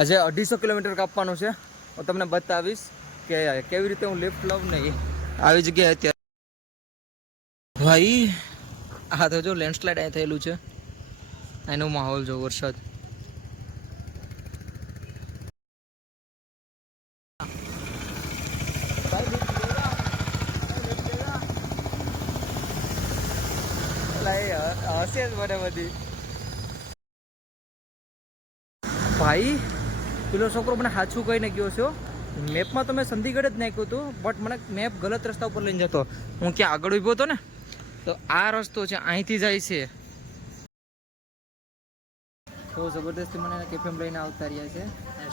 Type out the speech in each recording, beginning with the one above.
આજે 250 કિલોમીટર કાપવાનું છે. હું તમને બતાવીશ કે કેવી રીતે હું લિફ્ટ લઉં ને આવી જગ્યાએ અત્યારે. ભાઈ આ તો જો લેન્ડસ્લાઇડ અહીં થયેલું છે. એનો માહોલ જો વરસાદ. હશે જ મને બધી. ભાઈ પેલો છોકરો મને સાચું કહીને ગયો છો. મેપમાં તો મેં ચંદીગઢ જ નાખ્યું હતું, બટ મને મેપ ગલત રસ્તા ઉપર લઈને જતો. હું ક્યાં આગળ ઊભો હતો ને, તો આ રસ્તો છે અહીંથી જાય છે. તો જબરદસ્તી મને કેફેમાં લઈને આવતા રહ્યા છે.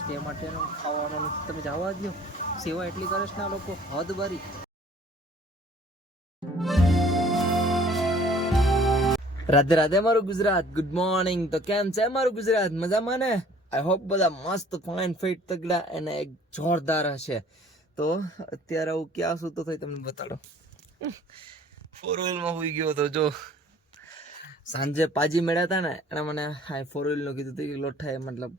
સ્ટે માટેનું ખાવાનું તમે જવા દો. સેવા એટલી કરે છે ને આ લોકો, હદ બારી. રાધે રાધે મારું ગુજરાત. Good morning. તો કેમ છે મારું ગુજરાત? મજામાં ને? આઈ હોપ બધા મસ્ત ફાઇન ફિટ તગડા અને એક જોરદાર હશે. તો અત્યારે હું ક્યાં સૂતો થઈ તમને બતાડો. 4 વ્હીલમાં હોઈ ગયો હતો. જો સાંજે પાજી મળ્યા હતા ને, એના મને આ 4 વ્હીલનું કીધું હતું કે લોઠાય, મતલબ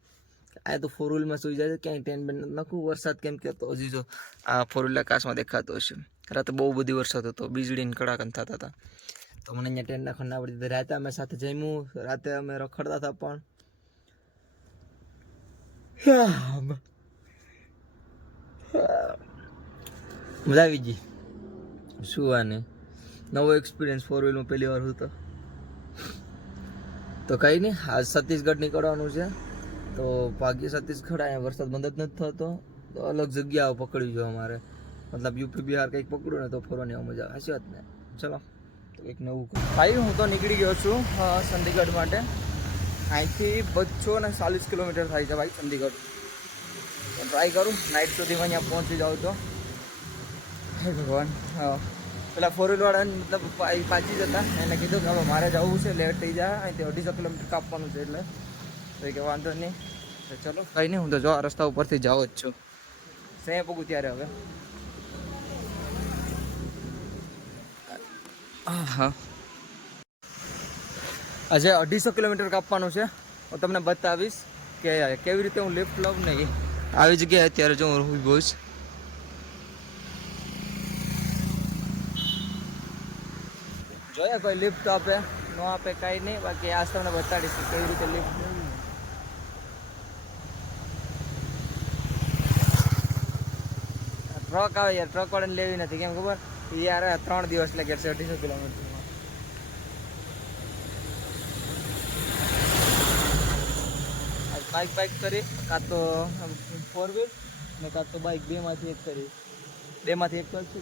આ તો 4 વ્હીલમાં સુઈ જાય છે. ક્યાંય ટેન બેન નાખું. વરસાદ કેમ કહેતો હજી જો આ 4 વ્હીલ આકાશમાં દેખાતો હશે. રાતે બહુ બધી વરસાદ હતો, વીજળીને કડાકન થતા હતા. તો મને અહીંયા ટેન્ટ નાખવા ના પડી. રાતે અમે સાથે જમ્યું, રાતે અમે રખડતા હતા. પણ મજા આવી ગઈ. શું આને નવો એક્સપિરિયન્સ 4 વ્હીલમાં પહેલી વાર હતો. તો કંઈ નહીં, આજ છત્તીસગઢ નીકળવાનું છે. તો ભાગ્ય છત્તીસગઢ, અહીંયા વરસાદ બંધ જ નથી થતો. તો અલગ જગ્યાઓ પકડવી જોઈએ અમારે, મતલબ યુપી બિહાર કંઈક પકડું ને તો ફરવાની મજા આવે. સાચી વાત ને? ચલો એક નવું ભાઈ. હું તો નીકળી ગયો છું ચંદીગઢ માટે. અહીંથી 240 કિલોમીટર થાય છે ભાઈ ચંદીગઢ. તો ટ્રાય કરું નાઇટ સુધીમાં અહીંયા પહોંચી જાઉં તો. હે ભગવાન. હા, પેલા 4 વ્હીલવાળાને મતલબ પાછી જતા એને કીધું કે હવે મારે જવું છે, લેટ થઈ જાય. અહીંથી 250 કિલોમીટર કાપવાનું છે. એટલે તો કે વાંધો નહીં. તો ચલો કંઈ નહીં, હું તો જો આ રસ્તા ઉપરથી જાઉં જ છું. સે પગું ત્યારે હવે. હા, આજે 250 કિલોમીટર કાપવાનું છે. હું તમને બતાવીશ કે કેવી રીતે હું લિફ્ટ લઉં ને આવી જગ્યાએ અત્યારે જો હું ઊભો છું. જોઈએ કોઈ લિફ્ટ આપે ન આપે કાંઈ નહીં. બાકી આજ તમને બતાડીશ કેવી રીતે લિફ્ટ લેવું. ટ્રક આવે યાર, ટ્રક વાળાને લેવી નથી. કેમ ખબર? યાર 3 દિવસ લાગે છે 250 કિલોમીટરમાં. બાઇક કરી, કાં તો 4 વ્હીલ ને કાં તો બાઇક, બેમાંથી એક કરી. બેમાંથી એક તો છે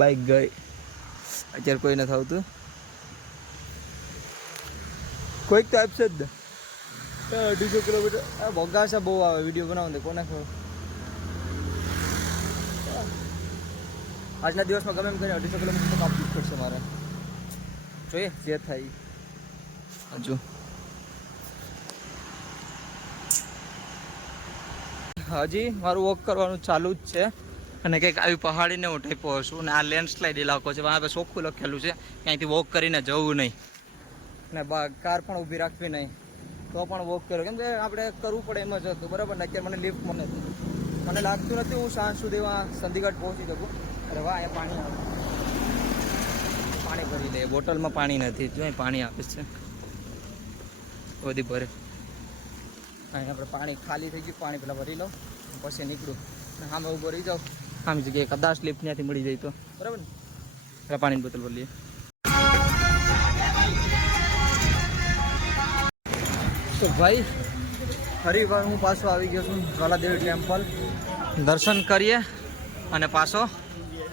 બાઇક ગઈ. અત્યારે કોઈ નથી આવતું. કોઈક તો આપશે જ ને. 250 કિલોમીટર ભોગાશા બહુ આવે. વિડીયો બનાવો દે કોને ખબર. આજના દિવસમાં ગમે એમ કરીને 250 કિલોમીટર તો કાપવું જ પડશે મારે. જોઈએ જે થાય. હજુ હજી મારું વોક કરવાનું ચાલુ જ છે. અને કંઈક આવી પહાડીને હું ટાઈપો હશું. અને આ લેન્ડસ્લાઇડ ઇલાકો છે. વहाँ पे ચોખ્ખું લખેલું છે ક્યાંયથી વોક કરીને જવું નહીં, ને કાર પણ ઊભી રાખવી નહીં. તો પણ વોક કર્યો, કેમ કે આપણે કરવું પડે એમ જ હતું. બરાબર ને? અત્યારે મને લિફ્ટ મને લાગતું નથી હું સાંજ સુધીમાં ચંદીગઢ પહોંચી શકું. અરે વાહ, અહીંયા પાણી આવે. પાણી ભરી લે. બોટલમાં પાણી નથી, જો પાણી આપે છે બધી ભરે. અહીં આપણે પાણી ખાલી થઈ ગયું. પાણી પેલા ભરી લઉં પછી નીકળું. સામે ઊભો રહી જાઉં. સામી જગ્યાએ કદાચ લિફ્ટ ત્યાંથી મળી જાય તો બરાબર ને? પેલા પાણીની બોટલ ભરી લઈએ. તો ભાઈ ફરી વાર હું પાછો આવી ગયો છું જ્વાલાદેવી ટેમ્પલ. દર્શન કરીએ અને પાછો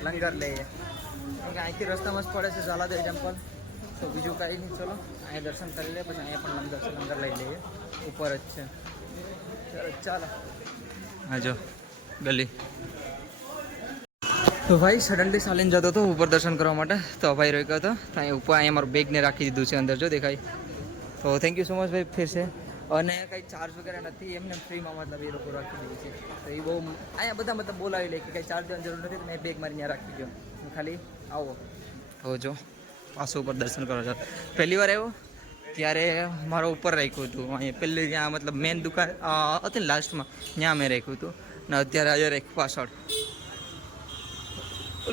લંગર લઈએ. અહીંથી રસ્તામાં જ પડે છે જ્વાલાદેવી ટેમ્પલ. તો બીજું કાંઈ નહીં. ચલો અહીંયા દર્શન કરી લઈએ, પછી અહીંયા પણ લંગર લઈ લઈએ. ઉપર જ છે. ચાલો હા જો ગલી. તો ભાઈ સડનલી ચાલીને જતો હતો ઉપર દર્શન કરવા માટે. તો ભાઈ રોક્યો હતો. તો અહીંયા ઉપર અહીંયા મારું બેગને રાખી દીધું છે અંદર, જો દેખાય. તો થેન્ક યુ સો મચ ભાઈ ફિર છે. અને કંઈ ચાર્જ વગેરે નથી, એમને ફ્રીમાં મતલબ એ લોકો રાખી દીધું છે. તો એ બહુ અહીંયા બધા મતલબ બોલાવી લે કે કંઈ ચાર્જ દેવાની જરૂર નથી. મેં બેગ મારી ત્યાં રાખી દો, ખાલી આવો. તો જો પાછો ઉપર દર્શન કરવા જાવ. પહેલી વાર આવ્યો ત્યારે મારો ઉપર રાખ્યું હતું અહીંયા પહેલી જ્યાં મતલબ મેન દુકાન હતી ને લાસ્ટમાં ત્યાં મેં રાખ્યું હતું ને અત્યારે આજે રાખ્યું પાછળ.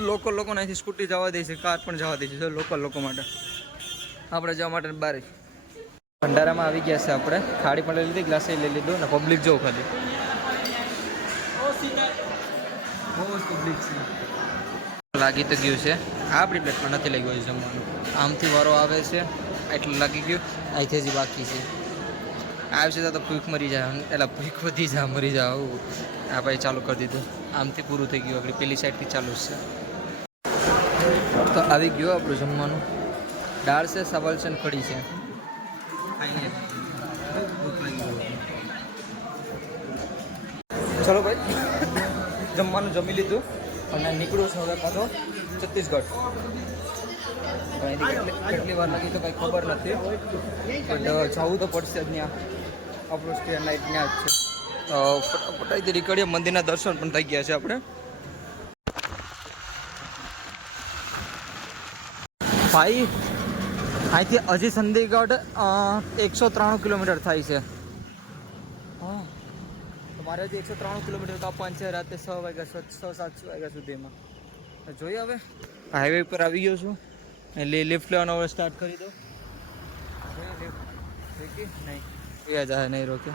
લોકલ લોકોને અહીંથી સ્કૂટી જવા દે છે, કાર પણ જવા દે છે લોકલ લોકો માટે. આપણે જવા માટે બારે ભંડારામાં આવી ગયા છે. આપણે થાળી પણ લઈ લીધી, ગ્લાસ લઈ લીધું ને પબ્લિક જોવું ખાલી બહુ જ પબ્લિક છે. લાગી તો ગયું છે, આપણી પ્લેટમાં નથી લાગ્યું હોય જમવાનું. આમથી વારો આવે છે એટલે લાગી ગયું, અહીંથી હજી બાકી છે. આવશે તો ભૂખ મરી જાય, એટલે ભૂખ વધી જાય મરી જાય આવું. આ ભાઈ ચાલુ કરી દીધું, આમથી પૂરું થઈ ગયું. આપણી પેલી સાઈડથી ચાલુ છે. તો આવી ગયું આપણું જમવાનું. દાળ છે, ચાવલ છે ને કઢી છે. ચલો ભાઈ જમવાનું જમી લીધું અને નીકળું છું હવે પાછો છત્તીસગઢ. કેટલી વાર લાગી તો કંઈ ખબર નથી, બટ જવું તો પડશે જ. ત્યાં આપણું સ્ટે નાઇટ ત્યાં જ છે. તો ફટાફટ અહીંથી નીકળીએ. મંદિરના દર્શન પણ થઈ ગયા છે આપણે. ભાઈ અહીંથી હજી ચંદીગઢ 193 કિલોમીટર થાય છે. હા, તો મારે હજી 193 કિલોમીટર કાપવાનું છે રાતે 6 વાગ્યા 6-7 વાગ્યા સુધીમાં. જોઈએ હવે હાઈવે પર આવી ગયો છું એટલે લિફ્ટ લેવાનો હવે સ્ટાર્ટ કરી દો. નહીં એ જાય નહીં રોકે.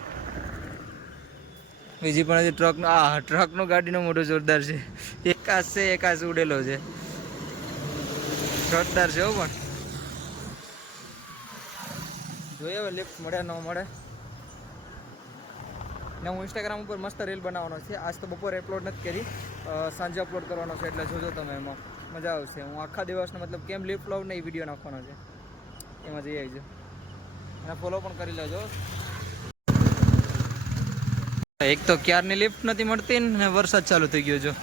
બીજી પણ હજી ટ્રકનો ગાડીનો મોટો જોરદાર છે. એકાસ છે, એકાસ ઉડેલો છે, જોરદાર છે. પણ જોઈએ હવે લિફ્ટ મળે ન મળે. ને હું ઇન્સ્ટાગ્રામ ઉપર મસ્ત રીલ બનાવવાનો છે. આજ તો બપોરે અપલોડ નથી કરી, સાંજે અપલોડ કરવાનો છે, એટલે જોજો તમે. એમાં મજા આવશે. હું આખા દિવસનો મતલબ કેમ લિફ્ટ લઉં ને એ વિડીયો નાખવાનો છે, એમાં જઈ આવજો અને ફોલો પણ કરી લેજો. એક તો ક્યારની લિફ્ટ નથી મળતી ને વરસાદ ચાલુ થઈ ગયો. જો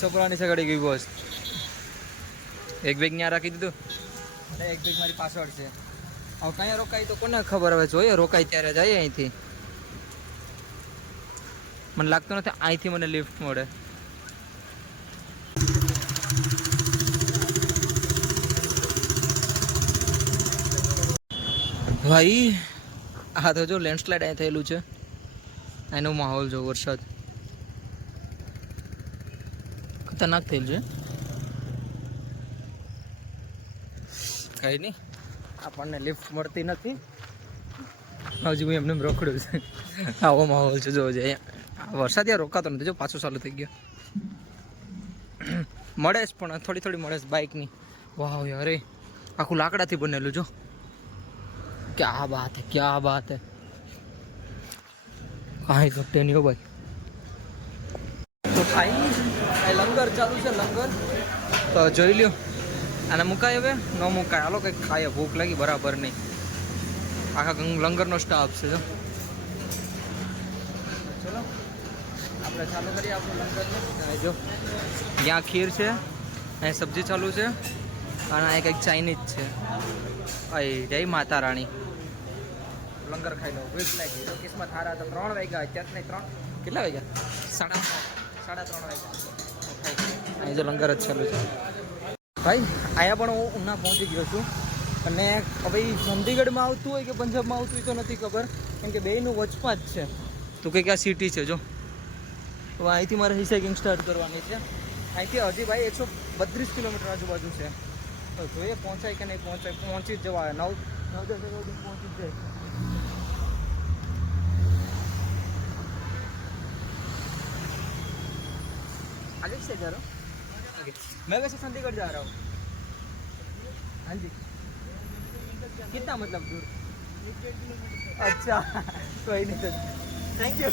છોકરાની સગાડી ગઈ બોસ. એક બેગ ત્યાં રાખી દીધું અને એક બેગ મારી પાછળ છે. હવે કયા રોકાય તો કોને ખબર. હવે જોઈએ રોકાય ત્યારે જઈએ અહીંથી. મને લાગતું નથી અહીંથી મને લિફ્ટ મળે. ભાઈ હા તો જો લેન્ડસ્લાઇડ અહીં થયેલું છે. એનો માહોલ જો વરસાદ ખતરનાક થયેલું છે. કઈ નહીં, આપણને લિફ્ટ મળતી નથી. હજી હું એમને રોકડું છે. આવો માહોલ છે જોવો છે અહીંયા. વરસાદ યાર રોકાતો નથી. જો પાછું ચાલુ થઈ ગયો. મળે જ પણ થોડી થોડી મળે છે બાઇકની. વાહ યાર આખું લાકડાથી બનેલું. જો ક્યા બાત હે, ક્યા બાત હે. કાંઈ ઘટે નહીં હો ભાઈ. તો ખાઈ લંગર ચાલુ છે, લંગર તો જોઈ લ્યો. આને મુકાય હવે ન મુકાય. હાલો કંઈક ખાઈએ, ભૂખ લાગી બરાબર નહીં. આખા લંગરનો સ્ટાફ છે. જો ચલો આપણે ચાલુ કરીએ આપણું લંગરનું. જો ત્યાં ખીર છે, અહીં સબ્જી ચાલુ છે અને અહીં કંઈક ચાઇનીઝ છે. અહીં જય માતા રાણી. લંગર ખાઈ લો. ભૂખ લાગી તો કિસ્મત હારા. તો 3 વાગ્યા અત્યારે નહીં, 3 કેટલા વાગ્યા? 3:30 વાગ્યા. અહીં જો લંગર જ ચાલુ છે ભાઈ. અહીંયા પણ હું ઉના પહોંચી ગયો છું. અને ભાઈ ચંદીગઢમાં આવતું હોય કે પંજાબમાં આવતું હોય તો નથી ખબર, કેમ કે બેયનું વચમાં જ છે. તો કંઈક આ સિટી છે. જો તો અહીંથી મારે હિસાઇકિંગ સ્ટાર્ટ કરવાની છે. અહીંથી હજી ભાઈ 132 કિલોમીટર આજુબાજુ છે. તો જોઈએ પહોંચાય કે નહીં પહોંચાય. પહોંચી જ જવાય. 9-10 વાગે પહોંચી જ જાય. आगे से जा रहा हूँ. आगे मैं वैसे चंडीगढ़ जा रहा हूँ. हाँ जी कितना मतलब दूर? अच्छा कोई नहीं सर, थैंक यू.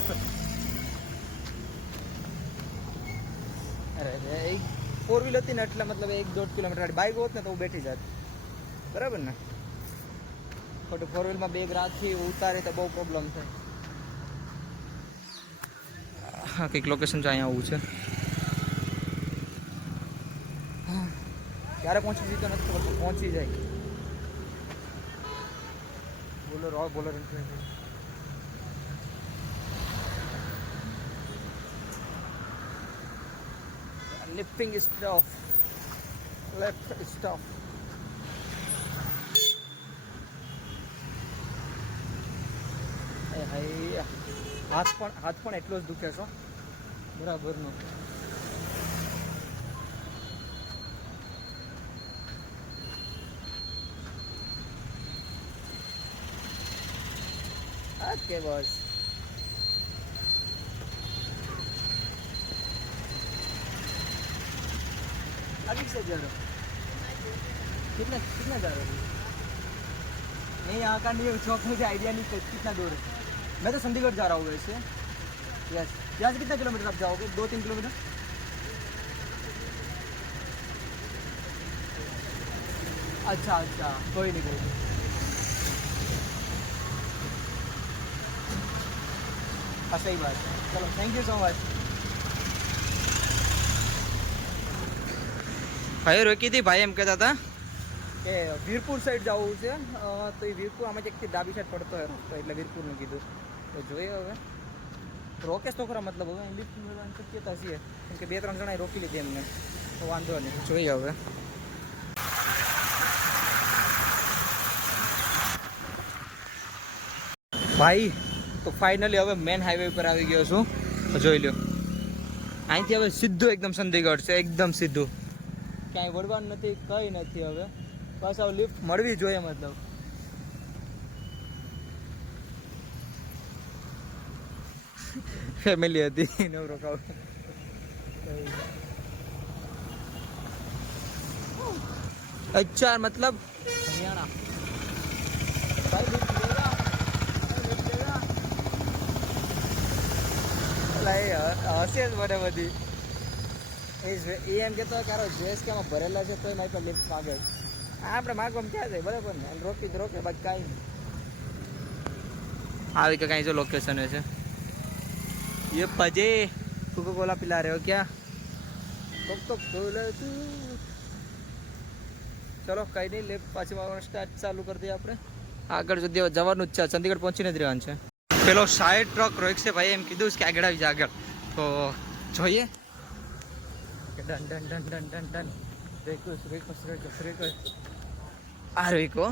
अरे एक 4 व्हीलर थी ને એટલે મતલબ 1-1.5 કિલોમીટર. બાઇક હોત ને તો હું બેઠી જાત. બરાબર ને? ખોટું 4 વ્હીલમાં બેગ રાતથી ઉતારે તો બહુ પ્રોબ્લેમ થાય. હા કંઈક લોકેશન છે અહીંયા આવું છે. ક્યારે પહોંચી જઈ તો નથી ખબર, પહોંચી જાય. બોલો રો બોલો. Lifting stop, left stop. ભાઈ હાથ પણ એટલો જ દુખે છો બરાબરનો. ઓકે બસ अभी से जा रहा हूँ. कितना जा रहा हूँ? नहीं यहाँ का नहीं, चौक मुझे आइडिया नहीं कितना दूर है. मैं तो चंडीगढ़ जा रहा हूँ वैसे. यस, यहाँ से कितना किलोमीटर आप जाओगे? 2-3 किलोमीटर. अच्छा अच्छा, कोई नहीं कोई नहीं. हाँ सही बात है. चलो थैंक यू सो मच. ભાઈ રોકી હતી, ભાઈ એમ કહેતા હતા કે વીરપુર સાઈડ જવું છે, તો એ વીરપુર આમાં જ એકથી ડાબી સાઈડ પડતો હોય રસ્તો, એટલે વીરપુરનું કીધું. તો જોઈએ હવે રોકેશ તો ખરા, મતલબ હવે લિફ્ટ મળવાની શક્યતા છે કેમ કે 2-3 જણાએ રોકી લીધી એમને, તો વાંધો નહીં, જોઈએ હવે. ભાઈ તો ફાઇનલી હવે મેન હાઈવે પર આવી ગયો છું. તો જોઈ લો અહીંથી હવે સીધું એકદમ ચંદીગઢ છે, એકદમ સીધું, ક્યાંય વળવાનું નથી, કંઈ નથી. હવે બસ હવે લિફ્ટ મળવી જોઈએ, મતલબ ફેમિલી હતી નવ રોકાવ. અચ્છા મતલબ હરિયાણા હશે જ મને બધી. એ એમ કહેતો કે ડ્રેસ કે આમાં ભરેલા છે તો મારી પર લિફ્ટ માગે. આપણે માગવામાં ક્યાં જાય, બરાબર ને, રોકી તો રોકે, બાકી કાંઈ નહીં. આવી કે કાંઈ જો લોકેશન છે ये पजे कोको कोला पिला रहे हो क्या? कोको कोला તું. ચલો કંઈ નહીં, લેફ્ટ પાછી મારવાનું સ્ટાર્ટ ચાલુ કરી દઈએ આપણે. આગળ સુધી જવાનું જ છે, ચંદીગઢ પહોંચીને જ રહેવાનું છે. પેલો સાઈડ ટ્રક રોક છે ભાઈ, એમ કીધું કે આગળ આવી જાય આગળ, તો જોઈએ. Done done done done done done रेको आ रेको.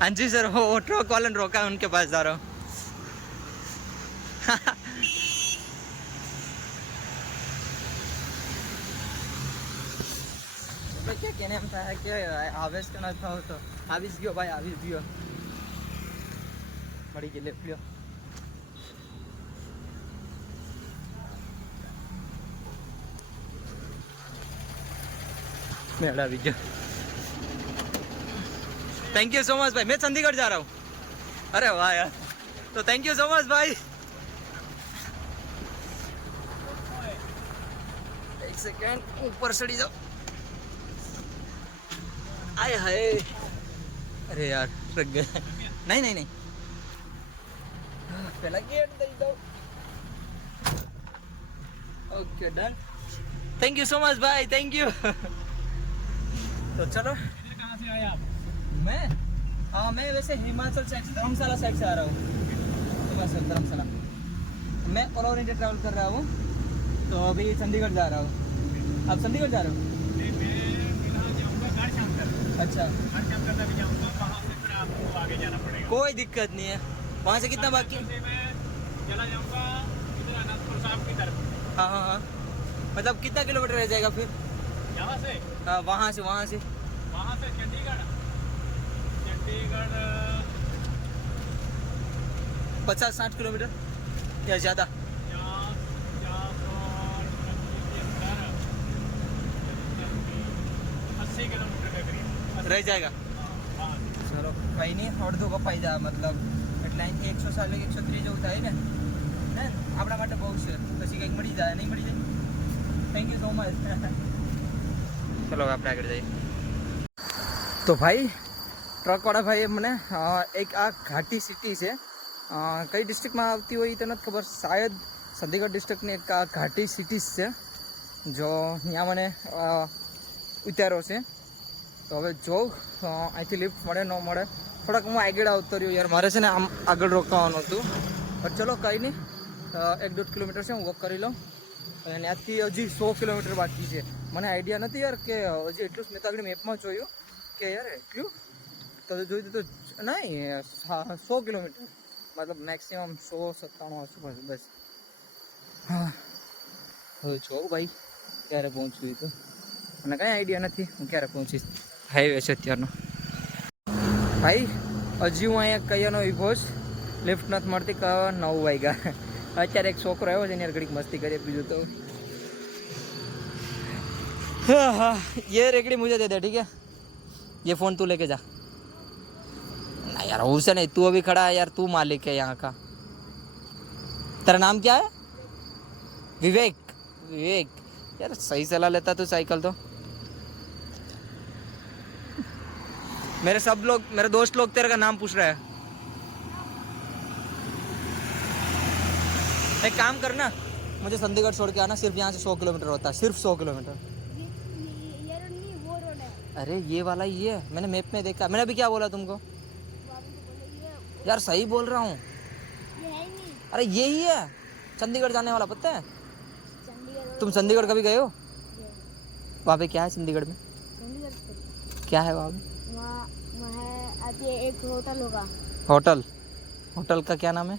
हाँ जी सर, वो ट्रक वाले ने रोका, उनके पास जा रहा हूँ. तो क्या कहने हम था कि आवेश करना था तो आविश गयो भाई, आविश गयो मड़ी के ले लियो. मेरा video. Thank you so much भाई, मैं चंडीगढ़ जा रहा हूँ. अरे वाह यार, तो थैंक यू सो मच भाई. एक सेकेंड, ऊपर चढ़ी जाओ. आए हाय, अरे यार रख गया. नहीं नहीं नहीं, पहला गेट दे दो. Okay done, thank you so much भाई, थैंक यू. तो चलो. कहाँ से आए आप? मैं वैसे हिमाचल साइड से, धर्मशाला साइड से आ रहा हूँ. हिमाचल धर्मशाला. मैं ऑल इंडिया ट्रैवल कर रहा हूँ, तो अभी चंडीगढ़ जा रहा हूँ. आप चंडीगढ़ जा रहे हो? अच्छा, आगे जाना पड़ेगा. कोई दिक्कत नहीं है. वहाँ से कितना बाकी? चला जाऊँगा इधर अनंतपुर साहब की तरफ. हाँ हाँ हाँ, मतलब कितना किलोमीटर रह जाएगा फिर यहाँ से? वहाँ से चंडीगढ़ 50-60 किलोमीटर या ज़्यादा? रह जाएगा. चलो कहीं नहीं, અડધો કપાઈ જાય, મતલબ એટલે 140 130 જેવું થાય ને આપણા માટે બહુ છે. પછી કંઈક મળી જાય, નહીં મળી જાય. Thank you so much. ચલો આપણે આગળ જઈએ. તો ભાઈ ટ્રકવાળા ભાઈએ મને એક આ ઘાટી સિટી છે, કઈ ડિસ્ટ્રિક્ટમાં આવતી હોય તો નથી ખબર, શાયદ ચંદીગઢ ડિસ્ટ્રિક્ટની એક આ ઘાટી સિટીઝ છે, જો ત્યાં મને ઉતાર્યો છે. તો હવે જો અહીંથી લિફ્ટ મળે ન મળે, થોડાક હું આગળ આવતો રહ્યો યાર, મારે છે ને આમ આગળ રોકાવાનું હતું. પણ ચલો કંઈ નહીં, 1-1.5 કિલોમીટર છે, હું વોક કરી લઉં. અને ત્યાંથી હજી 100 કિલોમીટર બાકી છે. મને આઈડિયા નથી યાર કે હજી એટલું જ. મેં તો આગળ મેપમાં જોયું કે યાર એટલું તો જોઈ દીધું નહીં, 100 કિલોમીટર मतलब मैक्सिमम 197 आसपास बस। हाँ હવે જો ભાઈ ક્યારે પહોંચું એ તો મને કાંઈ આઈડિયા નથી હું ક્યારે પહોંચીશ. હાઈવે છે અત્યારનો. ભાઈ હજી હું અહીંયા કયાનો ઊભો જ, લિફ્ટ નથી મળતી. 9 વાગ્યા. અત્યારે એક છોકરો આવ્યો છે ને યાર, ઘડીક મસ્તી કરીએ. બીજું તો हाँ ये रेकड़ी मुझे दे दे, ठीक है? ये फ़ोन तू लेके जा ना यार, उसे नहीं, तू अभी खड़ा है यार, तू मालिक है यहाँ का. तेरा नाम क्या है? विवेक. विवेक यार सही सलाह लेता तू साइकिल तो. मेरे सब लोग, मेरे दोस्त लोग तेरे का नाम पूछ रहे हैं. एक काम करना, मुझे चंडीगढ़ छोड़ के आना. सिर्फ यहाँ से 100 किलोमीटर होता है, सिर्फ 100 किलोमीटर. अरे ये वाला ही है, मैंने मैप में देखा. मैंने अभी क्या बोला तुमको? यार सही बोल रहा हूँ. अरे यही है चंडीगढ़ जाने वाला, पता है? तुम चंडीगढ़ कभी गए हो? वहाँ पे क्या है चंडीगढ़ में? क्या है वहाँ पे? वहाँ अभी एक होटल होगा. होटल? होटल का क्या नाम है?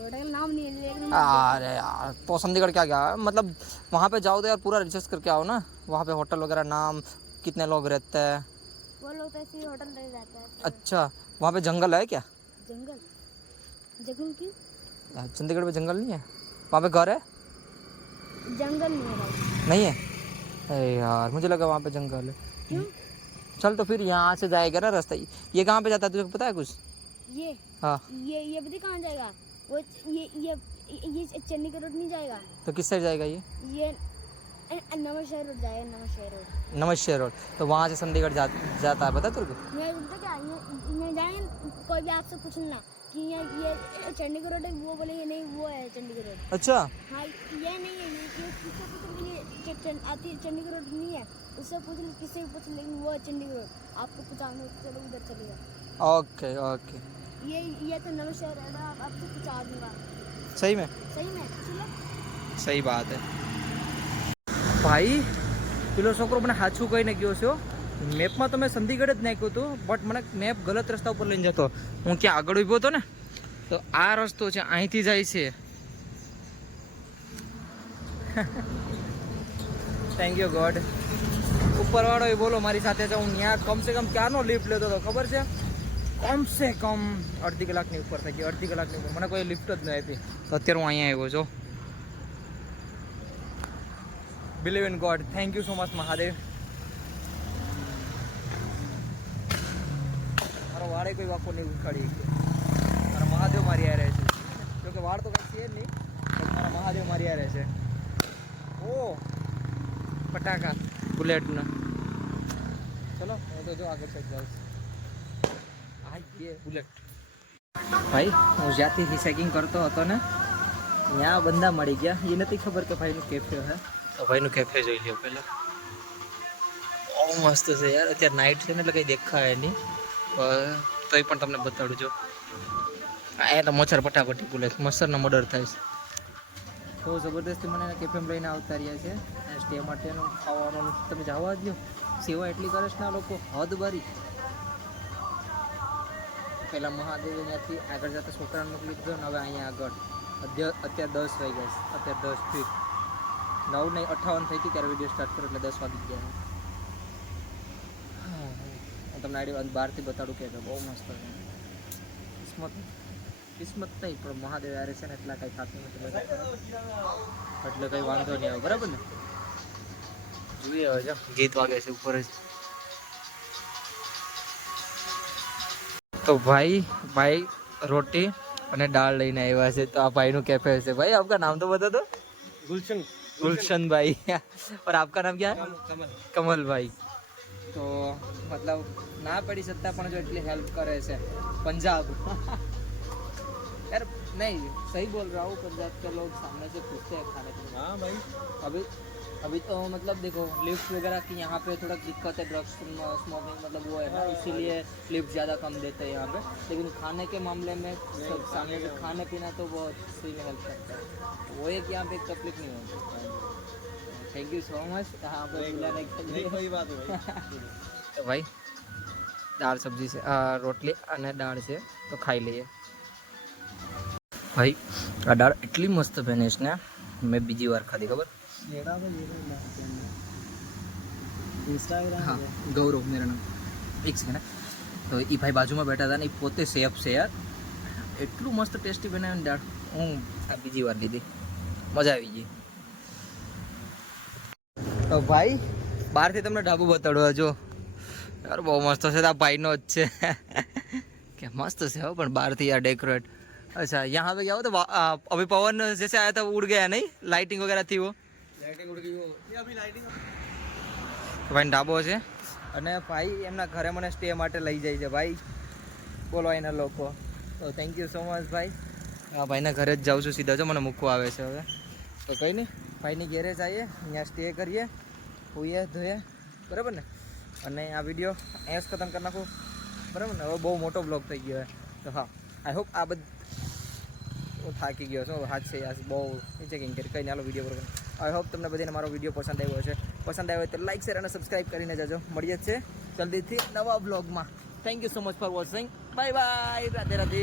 होटल नाम नहीं है. अरे यार तो चंडीगढ़ क्या क्या है? मतलब वहाँ पे जाओ तो यार पूरा रिसर्च करके आओ ना. वहाँ पे होटल वगैरह, नाम, कितने लोग रहते हैं. वो लोग तो ऐसे होटल रह जाता है. अच्छा वहाँ पे जंगल है क्या? जंगल? जंगल क्यों? चंडीगढ़ में जंगल नहीं है? वहाँ पे घर है? जंगल नहीं है भाई. नहीं है? अरे यार मुझे लगा वहाँ पे जंगल है. क्यों? चल तो फिर यहाँ से जाएगा ना रास्ता. ये कहाँ पे जाता है तुझे पता है कुछ? ये हाँ ये पता कहाँ जाएगा? वो ये चंडीगढ़ रोड नहीं जाएगा. तो किस साइड जाएगा ये? नमस्कार रोड जाएगा. नमस्कार रोड. नमस्ते रोड. तो वहाँ से चंडीगढ़ जाता है, पता है तेरे को? मैं बोलता क्या ये जाएंगे. कोई भी आपसे पूछना कि ये चंडीगढ़ रोड है, वो बोलेंगे नहीं वो है चंडीगढ़ रोड. अच्छा हाँ ये नहीं है. ये किससे पूछ आती चंडीगढ़ रोड नहीं है. उससे पूछ लो, किससे भी पूछ, लेकिन वो है चंडीगढ़ रोड. आपको पूछाऊंगा चलो उधर चलेगा. Okay okay. ये तो नमस्कार रोड है. आपसे पूछा दूंगा. सही में? सही में चलो. સહી વાત હે. ભાઈ પેલો છોકરો મને સાચું કહીને ગયો છે. મેપમાં તો મેં ચંદીગઢ જ નાખ્યું હતું, બટ મને મેપ ગલત રસ્તા ઉપર લઈને જતો. હું ક્યાં આગળ ઊભો હતો ને, તો આ રસ્તો છે, અહીંથી જાય છે. Thank you God. ઉપરવાળો એ બોલો મારી સાથે છે. હું ત્યાં કમસે કમ ક્યારનો લિફ્ટ લેતો હતો ખબર છે? કમસે કમ અડધી કલાકની ઉપર થઈ ગઈ. અડધી કલાકની ઉપર મને કોઈ લિફ્ટ જ ન આપી. તો અત્યારે હું અહીંયા આવ્યો છું. Believe in God. Thank you so much Mahadev. મારો વાળે કોઈ વાકો નહીં ઉખાડી મારા મહાદેવ મારી આ રહે છે. જોકે વાળ તો કંઈ છે જ નહીં, પણ મારા મહાદેવ મારી આ રહે છે. ઓ ફટાકા બુલેટના. ચલો હું તો જો આગળ સાઈડ જાઉં છું. હા એ બુલેટ. ભાઈ હું જ્યાંથી ચેકિંગ કરતો હતો ને ત્યાં બંદા મળી ગયા. એ નથી ખબર કે ભાઈનું કેફે હે. તો ભાઈનું કેફે જોઈ લ્યો પહેલાં. બહુ મસ્ત છે યાર. અત્યારે નાઇટ છે ને એટલે કંઈ દેખાય નહીં, તોય પણ તમને બતાડું જો. એ તો મચ્છર પટાપટી બોલે છે, મચ્છરનો મર્ડર થાય છે. તો જબરદસ્તી મને કેફેમાં લઈને આવતા રહ્યા છે. અને સ્ટે માટેનું ખાવાનું તમે જવા જ દો. સેવા એટલી કરે છે ને આ લોકો, હદ બારી. પહેલાં મહાદેવ ત્યાંથી આગળ જતા છોકરાને મોકલી દીધો ને હવે અહીંયા આગળ. અત્યારે 10 વાગ્યા છે. અત્યારે 10 ફીટ 9 નહીં 58 થઈ હતી ત્યારે વિડીયો સ્ટાર્ટ કર્યો એટલે 10 વાગી ગયા. હું તમને આઈડી બહારથી બતાડું કે બહુ મસ્ત છે. કિસ્મત નહીં પણ મહાદેવ યારે છે ને એટલા કંઈ થતું નથી એટલે કંઈ વાંધો નહીં આવે. બરાબર ને? જોઈએ હવે જો ગીત વાગે છે ઉપર જ. તો ભાઈ રોટી અને દાળ લઈને આવ્યા છે. તો આ ભાઈનું કેફે છે. भाई आपका नाम तो बता दो. गुलशन भाई. और आपका नाम क्या है? कमल भाई. तो मतलब ना पड़ी सकता પણ જો એટલી હેલ્પ કરે છે. पंजाब यार नहीं सही बोल रहा हूँ. पंजाब के लोग सामने से पूछते हैं खाने के लिए. हाँ भाई अभी तो मतलब देखो लिफ्ट वगैरह की यहाँ पे थोड़ा दिक्कत है. ड्रग्स स्मोकिंग मतलब वो है ना, इसीलिए लिफ्ट ज़्यादा कम देते हैं यहाँ पे. लेकिन खाने के मामले में सब सामने से खाने पीना तो बहुत सही में हेल्प करता है. वो एक यहाँ पे एक तकलीफ नहीं होती. थैंक यू सो मच यहाँ पे बुलाने के लिए. कोई बात नहीं. तो भाई दाल सब्जी से रोटली અને દાળ છે તો ખાઈ લઈએ. ભાઈ આ દાળ એટલી મસ્ત બને છે ને, મેં બીજી વાર ખાધી ખબર. હા ગૌરવ મેરા નામ. એક સેકન્ડ. તો એ ભાઈ બાજુમાં બેઠા હતા ને, એ પોતે શેફ છે યાર. એટલું મસ્ત ટેસ્ટી બનાવ્યું ને દાળ, હું આ બીજી વાર લીધી, મજા આવી ગઈ. તો ભાઈ બહારથી તમને ઢાબુ બતાડવા જો યાર, બહુ મસ્ત છે. આ ભાઈનો જ છે કે મસ્ત છે હો, પણ બહારથી યાર ડેકોરેટ. अच्छा यहाँ पे क्या हुआ था, अभी पवन जैसे आया था उड़ गया नहीं, लाइटिंग वगैरह थी वो, लाइटिंग उड़ गई वो, ये अभी लाइटिंग. ભાઈ ઢાબો છે અને ભાઈ એમના ઘરે મને સ્ટે માટે લઈ જાય છે ભાઈ, બોલો એના લોકો. તો થેન્ક યુ સો મચ ભાઈ. હા ભાઈના ઘરે જ જાઉં છું સીધા, જો મને મૂકવા આવે છે હવે. તો કંઈ નહીં, ભાઈની ઘેરે જ આવીએ, અહીંયા સ્ટે કરીએ, હોઈએ ધોઈએ, બરાબર ને. અને આ વિડીયો અહીંયા જ ખતમ કરી નાખું, બરાબર ને. હવે બહુ મોટો બ્લોગ થઈ ગયો છે. તો હા, આઈ હોપ આ બધું હું થાકી ગયો છું હાથ છે યાર, બહુ ચેકિંગ કરી કંઈ નાલો વિડીયો બરાબર. આઈ હોપ તમને બધાને મારો વિડીયો પસંદ આવ્યો છે. પસંદ આવ્યો હોય તો લાઈક શેર અને સબસ્ક્રાઈબ કરીને જજો. મળીએ જ છે જલ્દીથી નવા બ્લોગમાં. Thank you so much for watching. Bye bye. Radhe Radhe.